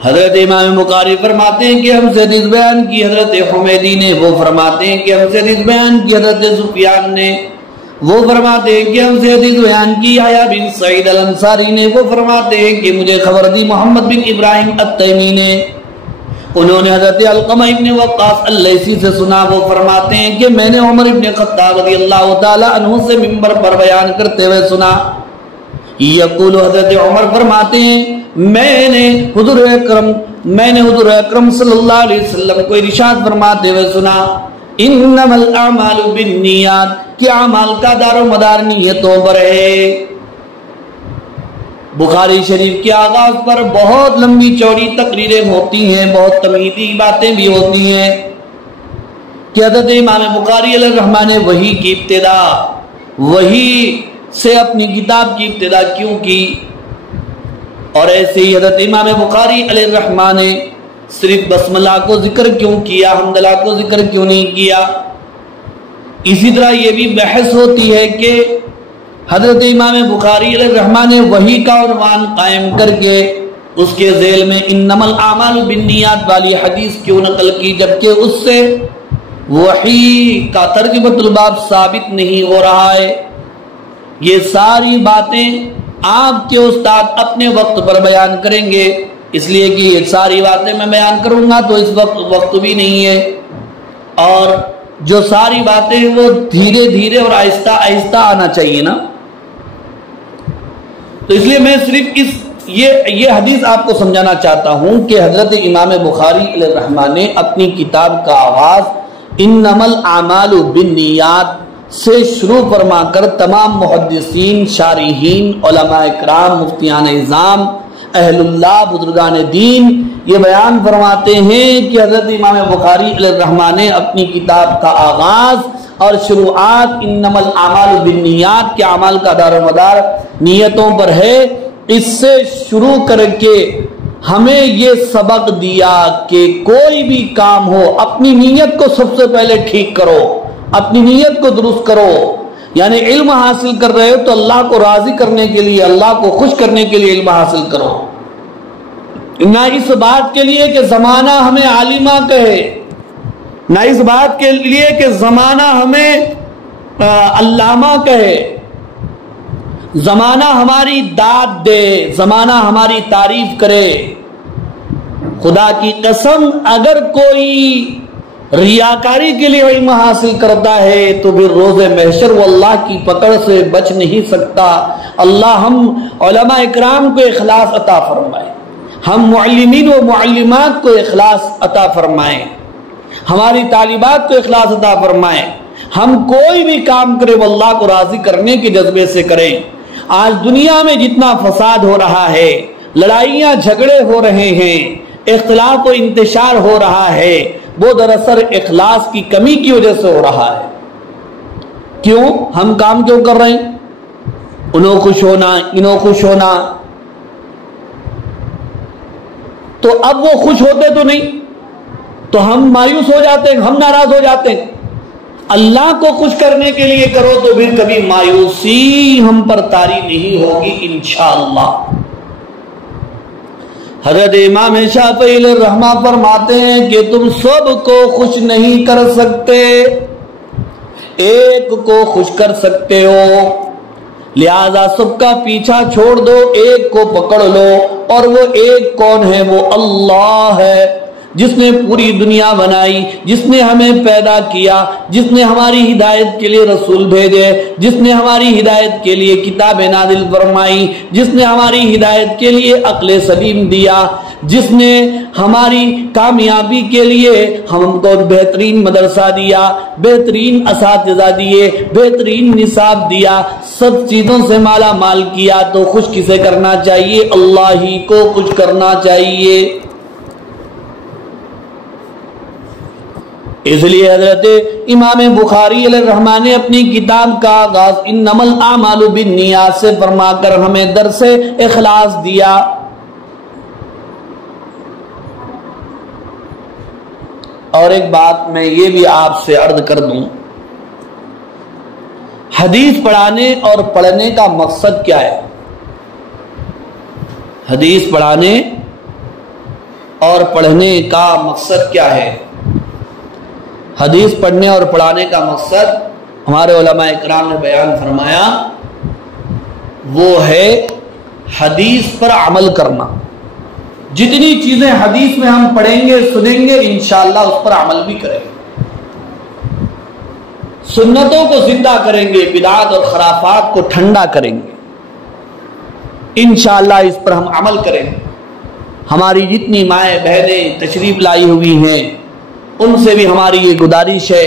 حضرت امام بخاری فرماتے ہیں کہ ہم سے حدیث بیان کی حضرت حمیدی نے، وہ فرماتے ہیں کہ ہم سے حدیث بیان کی حضرت سفیان نے، وہ فرماتے ہیں کہ ہم سے حدیث بیان کی یحییٰ بن سعید الانصاری نے، وہ فرماتے ہیں کہ مجھے خبر دی محمد بن ابراہیم التیمی نے، انہوں نے حضرت علقمہ ابن وقاص اللیثی سے سنا، وہ فرماتے ہیں کہ میں نے عمر ابن خطاب رضی اللہ تعالی عنہ سے منبر پر بیان کرتے ہوئے سنا۔ یقول حضرت عمر فرماتے ہیں میں نے حضور اکرم صلی اللہ علیہ وسلم کو ارشاد فرماتے ہوئے سنا انما الاعمال بالنیات کہ اعمال کا دار و مدار نیتوں پر ہے۔ بخاری شریف کے آغاز پر بہت لمبی چوڑی تقریریں ہوتی ہیں، بہت تمہیدی باتیں بھی ہوتی ہیں کہ حضرت امام بخاری علیہ الرحمہ نے وحی کی ابتدا، وحی سے اپنی کتاب کی ابتدا کیوں کی، اور ایسے ہی حضرت امام بخاری علیہ الرحمہ نے صرف بسم اللہ کو ذکر کیوں کیا، حمد اللہ کو ذکر کیوں نہیں کیا۔ اسی طرح یہ بھی بحث ہوتی ہے کہ حضرت امام بخاری علیہ الرحمہ نے وحی کا عنوان قائم کر کے اس کے ذیل میں انما الاعمال بالنیات والی حدیث کیوں نقل کی، جبکہ اس سے وحی کا ترجمۃ الباب ثابت نہیں ہو رہا ہے۔ یہ ساری باتیں آپ کے استاد اپنے وقت پر بیان کریں گے، اس لیے کہ یہ ساری باتیں میں بیان کروں گا تو اس وقت بھی نہیں ہے، اور جو ساری باتیں وہ دھیرے دھیرے اور آہستہ آہستہ آنا چاہیے نا، تو اس لیے میں صرف یہ حدیث آپ کو سمجھانا چاہتا ہوں کہ حضرت امام بخاری علیہ الرحمہ نے اپنی کتاب کا آغاز انما الاعمال بالنیات سے شروع فرما کر تمام محدثین، شارحین، علماء اکرام، مفتیان اعظام، اہل اللہ، بزرگان دین یہ بیان فرماتے ہیں کہ حضرت امام بخاری علیہ الرحمہ نے اپنی کتاب کا آغاز اور شروعات انما الاعمال بالنیات کے اعمال کا دار و مدار نیتوں پر ہے، اس سے شروع کر کے ہمیں یہ سبق دیا کہ کوئی بھی کام ہو اپنی نیت کو سب سے پہلے ٹھیک کرو، اپنی نیت کو درست کرو، یعنی علم حاصل کر رہے ہو تو اللہ کو راضی کرنے کے لیے، اللہ کو خوش کرنے کے لیے علم حاصل کرو، نہ اس بات کے لیے کہ زمانہ ہمیں عالمہ کہے، نہ اس بات کے لیے کہ زمانہ ہمیں علامہ کہے، زمانہ ہماری داد دے، زمانہ ہماری تعریف کرے۔ خدا کی قسم اگر کوئی ریاکاری کے لیے علم حاصل کرتا ہے تو پھر روز محشر وہ اللہ کی پکڑ سے بچ نہیں سکتا۔ اللہ ہم علماء اکرام کو اخلاص عطا فرمائے، ہم معلمین و معلمات کو اخلاص عطا فرمائے، ہماری طالبات کو اخلاص عطا فرمائے، ہم کوئی بھی کام کرے وہ اللہ کو راضی کرنے کے جذبے سے کریں۔ آج دنیا میں جتنا فساد ہو رہا ہے، لڑائیاں جھگڑے ہو رہے ہیں، اختلاف و انتشار ہو رہا ہے، وہ دراصل اخلاص کی کمی کی وجہ سے ہو رہا ہے۔ کیوں؟ ہم کام کیوں کر رہے ہیں؟ انہوں خوش ہونا، انہوں خوش ہونا، تو اب وہ خوش ہوتے تو نہیں تو ہم مایوس ہو جاتے ہیں، ہم ناراض ہو جاتے ہیں۔ اللہ کو خوش کرنے کے لیے کرو تو پھر کبھی مایوسی ہم پر طاری نہیں ہوگی انشاءاللہ۔ حضرت امام شافعی علیہ الرحمہ فرماتے ہیں کہ تم سب کو خوش نہیں کر سکتے، ایک کو خوش کر سکتے ہو، لہذا سب کا پیچھا چھوڑ دو، ایک کو پکڑ لو، اور وہ ایک کون ہے؟ وہ اللہ ہے، جس نے پوری دنیا بنائی، جس نے ہمیں پیدا کیا، جس نے ہماری ہدایت کے لیے رسول بھیجے، جس نے ہماری ہدایت کے لیے کتاب نازل فرمائی، جس نے ہماری ہدایت کے لیے عقل سلیم دیا، جس نے ہماری کامیابی کے لیے ہم کو بہترین مدرسہ دیا، بہترین اساتذہ دیے، بہترین نصاب دیا، سب چیزوں سے مالا مال کیا، تو خوش کسے کرنا چاہیے؟ اللہ ہی کو خوش کرنا چاہیے۔ اس لیے حضرت امام بخاری علیہ الرحمہ نے اپنی کتاب کا آغاز انما الاعمال بالنیات سے فرما کر ہمیں درس اخلاص دیا۔ اور ایک بات میں یہ بھی آپ سے عرض کر دوں، حدیث پڑھانے اور پڑھنے کا مقصد کیا ہے؟ حدیث پڑھانے اور پڑھنے کا مقصد کیا ہے؟ حدیث پڑھنے اور پڑھانے کا مقصد ہمارے علماء اکرام نے بیان فرمایا، وہ ہے حدیث پر عمل کرنا۔ جتنی چیزیں حدیث میں ہم پڑھیں گے، سنیں گے، انشاءاللہ اس پر عمل بھی کریں گے، سنتوں کو زندہ کریں گے، بدعات اور خرافات کو ٹھنڈا کریں گے، انشاءاللہ اس پر ہم عمل کریں گے۔ ہماری جتنی مائیں بہنیں تشریف لائی ہوئی ہیں ان سے بھی ہماری یہ گزارش ہے